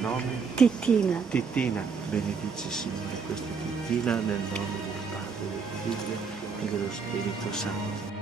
nome? Titina. Titina, benedici Signore questa Titina nel nome del Padre, del Figlio e dello Spirito Santo.